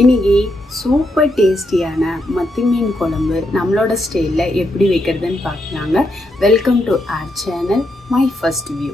இன்னைக்கு சூப்பர் டேஸ்டியான மத்தி மீன் குழம்பு நம்மளோட ஸ்டைலில் எப்படி வைக்கிறதுன்னு பார்க்கலாங்க. Welcome to R channel my first view.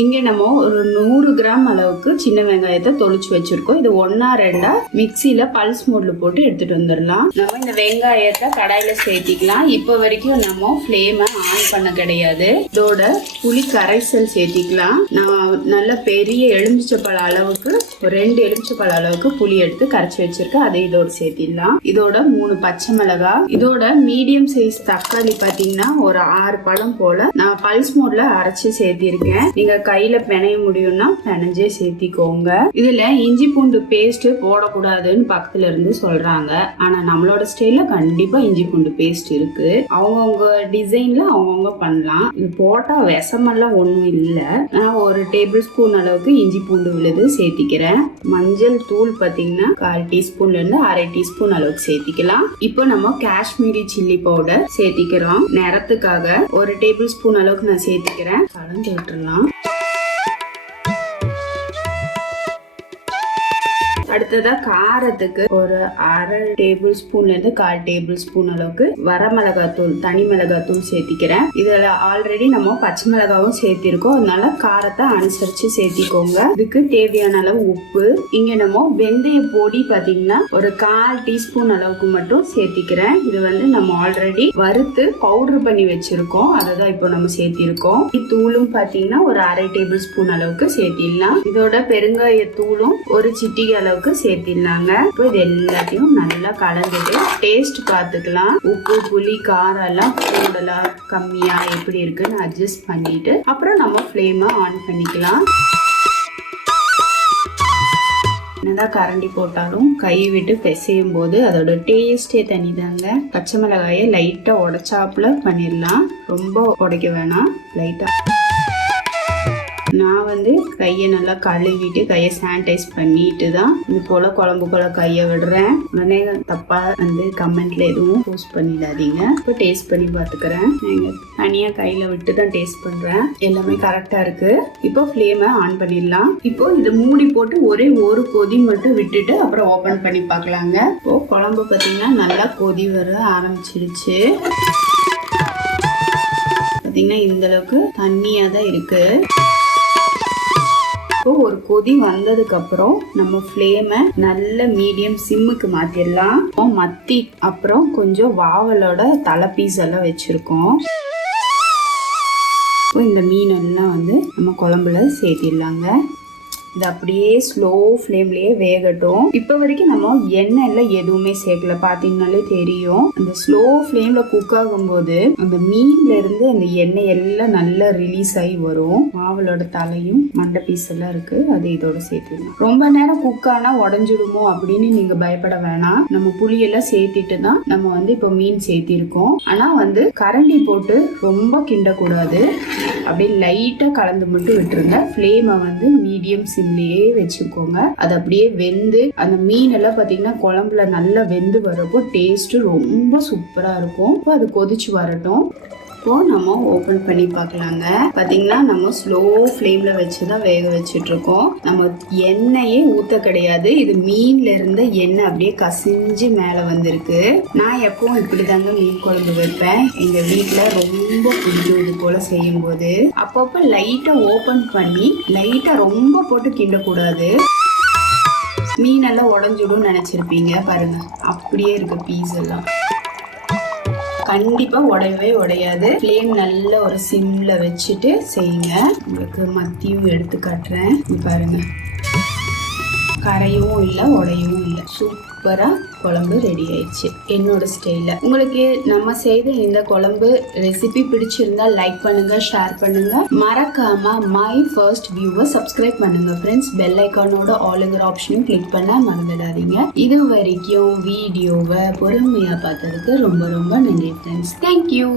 இங்கே நம்ம ஒரு 100 கிராம் அளவுக்கு சின்ன வெங்காயத்தை தொளிச்சு வச்சிருக்கோம். இது 1-2 மிக்சியில பல்ஸ் மோட்ல போட்டு எடுத்துட்டு வந்துடலாம். நம்ம இந்த வெங்காயத்தை கடாயில சேர்த்திக்கலாம். இப்போ வரைக்கும் நம்ம ஃப்ளேமை ஆன் பண்ண கிடையாது. இதோட புளி கரைசல் சேர்த்திக்கலாம். நான் நல்ல பெரிய எலுமிச்சப்பழ அளவுக்கு 2 எலுமிச்சப்பழ அளவுக்கு புளி எடுத்து கரைச்சி வச்சிருக்கேன். அதை இதோட சேர்த்திடலாம். இதோட 3 பச்சை மிளகாய், இதோட மீடியம் சைஸ் தக்காளி பாத்தீங்கன்னா ஒரு 6 பழம் போல நான் பல்ஸ் மோட்ல அரைச்சி சேர்த்திருக்கேன். நீங்க கையில பிணைய முடியும்னா பிணைஞ்சே சேர்த்திக்கோங்க. இதுல இஞ்சி பூண்டு பேஸ்ட் போடக்கூடாதுன்னு பக்கத்துல இருந்து சொல்றாங்க. ஆனா நம்மளோட ஸ்டைல்ல கண்டிப்பா இஞ்சி பூண்டு பேஸ்ட் இருக்கு. அவங்கவுங்க டிசைன்ல அவங்கவுங்க பண்ணலாம். இது போட்டா விஷமெல்லாம் ஒண்ணும் இல்ல. நான் ஒரு டேபிள் ஸ்பூன் அளவுக்கு இஞ்சி பூண்டு விழுது சேர்த்திக்கிறேன். மஞ்சள் தூள் பாத்தீங்கன்னா 1/4 டீஸ்பூன்ல இருந்து 1/2 டீஸ்பூன் அளவுக்கு சேர்த்திக்கலாம். இப்போ நம்ம காஷ்மீரி சில்லி பவுடர் சேர்த்திக்கிறோம். நிறத்துக்காக ஒரு டேபிள் ஸ்பூன் அளவுக்கு நான் சேர்த்திக்கிறேன். கலந்து விட்டுறலாம். அடுத்ததா காரத்துக்கு ஒரு 1/2 டேபிள் ஸ்பூன்ல இருந்து 1/4 டேபிள் ஸ்பூன் அளவுக்கு வரமிளகாத்தூள், தனி மிளகாத்தூள் சேர்த்திக்கிறேன். இதுல ஆல்ரெடி நம்ம பச்சை மிளகாவும் சேர்த்திருக்கோம். அதனால காரத்தை அனுசரிச்சு சேர்த்திக்கோங்க. இதுக்கு தேவையான அளவு உப்பு. இங்க நம்ம வெந்தய பொடி பாத்தீங்கன்னா ஒரு 1/4 டீஸ்பூன் அளவுக்கு மட்டும் சேர்த்திக்கிறேன். இது வந்து நம்ம ஆல்ரெடி வறுத்து பவுடர் பண்ணி வச்சிருக்கோம். அததான் இப்போ நம்ம சேர்த்திருக்கோம். தூளும் பாத்தீங்கன்னா ஒரு 1/2 டேபிள் ஸ்பூன் அளவுக்கு சேர்த்திடலாம். இதோட பெருங்காய தூளும் ஒரு சிட்டிகை அளவுக்கு சேர்த்திடலாங்க. இப்போ இது எல்லாத்தையும் நல்லா கலந்துட்டு டேஸ்ட் பார்த்துக்கலாம். உப்பு, புளி, காரம் எல்லாம் கூடலா கம்மியா எப்படி இருக்குன்னு அட்ஜஸ்ட் பண்ணிட்டு அப்புறம் நம்ம ஃப்ளேமை ஆன் பண்ணிக்கலாம். என்னதான் கரண்டி போட்டாலும் கை விட்டு பிசையும் போது அதோட டேஸ்டே தனிதாங்க. பச்சை மிளகாயை லைட்டா உடைச்சாப்புல பண்ணிடலாம். ரொம்ப உடைக்க வேணாம், லைட்டா. நான் வந்து கையை நல்லா கழுவிட்டு கையை சானிடைஸ் பண்ணிட்டு தான் இது போல குழம்புக்குள்ள கையை விடுறேன். உடனே தப்பா வந்து கமெண்ட்ல எதுவும் போஸ்ட் பண்ணிடாதீங்க. இப்போ டேஸ்ட் பண்ணி பார்த்துக்கிறேன். நீங்க தனியா கையில விட்டு தான் டேஸ்ட் பண்றேன். எல்லாமே கரெக்டா இருக்கு. இப்போ ஃப்ளேமை ஆன் பண்ணிடலாம். இப்போ இதை மூடி போட்டு ஒரே ஒரு கொதி மட்டும் விட்டுட்டு அப்புறம் ஓபன் பண்ணி பார்க்கலாங்க. இப்போ குழம்பு பார்த்தீங்கன்னா நல்லா கொதி வர ஆரம்பிச்சிருச்சு. பார்த்தீங்கன்னா இந்த அளவுக்கு தண்ணியா தான் இருக்கு. ஒரு கொதி வந்ததுக்கு அப்புறம் நம்ம ஃப்ளேமை நல்ல மீடியம் சிம்முக்கு மாத்திடலாம். மத்தி அப்புறம் கொஞ்சம் வாவலோட தலை பீஸ் எல்லாம் வச்சிருக்கோம். இந்த மீன் எல்லாம் வந்து நம்ம குழம்புல சேர்த்திடலாங்க. இது அப்படியே ஸ்லோ ஃப்ளேம்லயே வேகட்டும். இப்போ வரைக்கும் நம்ம எண்ணெய்ல எதுவுமே சேர்க்கல. பாத்தீங்கன்னாலே தெரியும். அந்த ஸ்லோ ஃப்ளேம்ல குக் ஆகும் போது அந்த மீன்ல இருந்து அந்த எண்ணெய் எல்லாம் நல்லா ரிலீஸ் ஆகி வரும். மாவளோட தலையும் மண்டை பீஸ் எல்லாம் இருக்கு, அது இதோட சேர்த்துடலாம். ரொம்ப நேரம் குக் ஆனா உடஞ்சிடுமோ அப்படின்னு நீங்க பயப்பட வேணாம். நம்ம புளியெல்லாம் சேர்த்திட்டு தான் நம்ம வந்து இப்போ மீன் சேர்த்திருக்கோம். ஆனா வந்து கரண்டி போட்டு ரொம்ப கிண்டக்கூடாது. அப்படியே லைட்டா கலந்து மட்டும் விட்டுருங்க. ஃப்ளேமை வந்து மீடியம் சிம்லயே வச்சுக்கோங்க. அது அப்படியே வெந்து அந்த மீன் எல்லாம் பாத்தீங்கன்னா குழம்புல நல்லா வெந்து வரப்போ டேஸ்ட் ரொம்ப சூப்பரா இருக்கும். இப்போ அது கொதிச்சு வரட்டும். இப்போ நம்ம ஓபன் பண்ணி பார்க்கலாங்க. பாத்தீங்கன்னா நம்ம ஸ்லோ ஃப்ளேம்ல வச்சுதான் வேக வச்சுட்டு இருக்கோம். நம்ம எண்ணெயே ஊத்த கிடையாது. இது மீன்ல இருந்த எண்ணெய் அப்படியே கசிஞ்சு மேல வந்திருக்கு. நான் எப்பவும் இப்படிதாங்க மீன் குழம்பு வைப்பேன். எங்க வீட்டுல ரொம்ப பிடிக்கும் இது போல செய்யும் போது. அப்பப்ப லைட்டா ஓபன் பண்ணி லைட்டா ரொம்ப போட்டு கிண்டக்கூடாது. மீன் எல்லாம் உடஞ்சிடும் நினைச்சிருப்பீங்க. பாருங்க அப்படியே இருக்கு பீஸ் எல்லாம். கண்டிப்பா உடையவே உடையாது. ஃப்ளேம் நல்ல ஒரு சிம்ல வச்சுட்டு செய்யுங்க. உங்களுக்கு மத்தியும் எடுத்து காட்டுறேன். பாருங்க, கரையும் இல்லை உடையவும் இல்லை. சூப்பரா குழம்பு ரெடி ஆயிடுச்சு என்னோட ஸ்டைல்ல. உங்களுக்கு நம்ம செய்த இந்த குழம்பு ரெசிபி பிடிச்சிருந்தா லைக் பண்ணுங்க, ஷேர் பண்ணுங்க. மறக்காம மை ஃபர்ஸ்ட் வியூவை சப்ஸ்கிரைப் பண்ணுங்க ஃப்ரெண்ட்ஸ். பெல் ஐக்கானோட ஆளுங்கிற ஆப்ஷனையும் கிளிக் பண்ண மறந்துடாதீங்க. இது வரைக்கும் வீடியோவை பொறுமையா பார்த்ததுக்கு ரொம்ப ரொம்ப நன்றி ஃப்ரெண்ட்ஸ். தேங்க்யூ.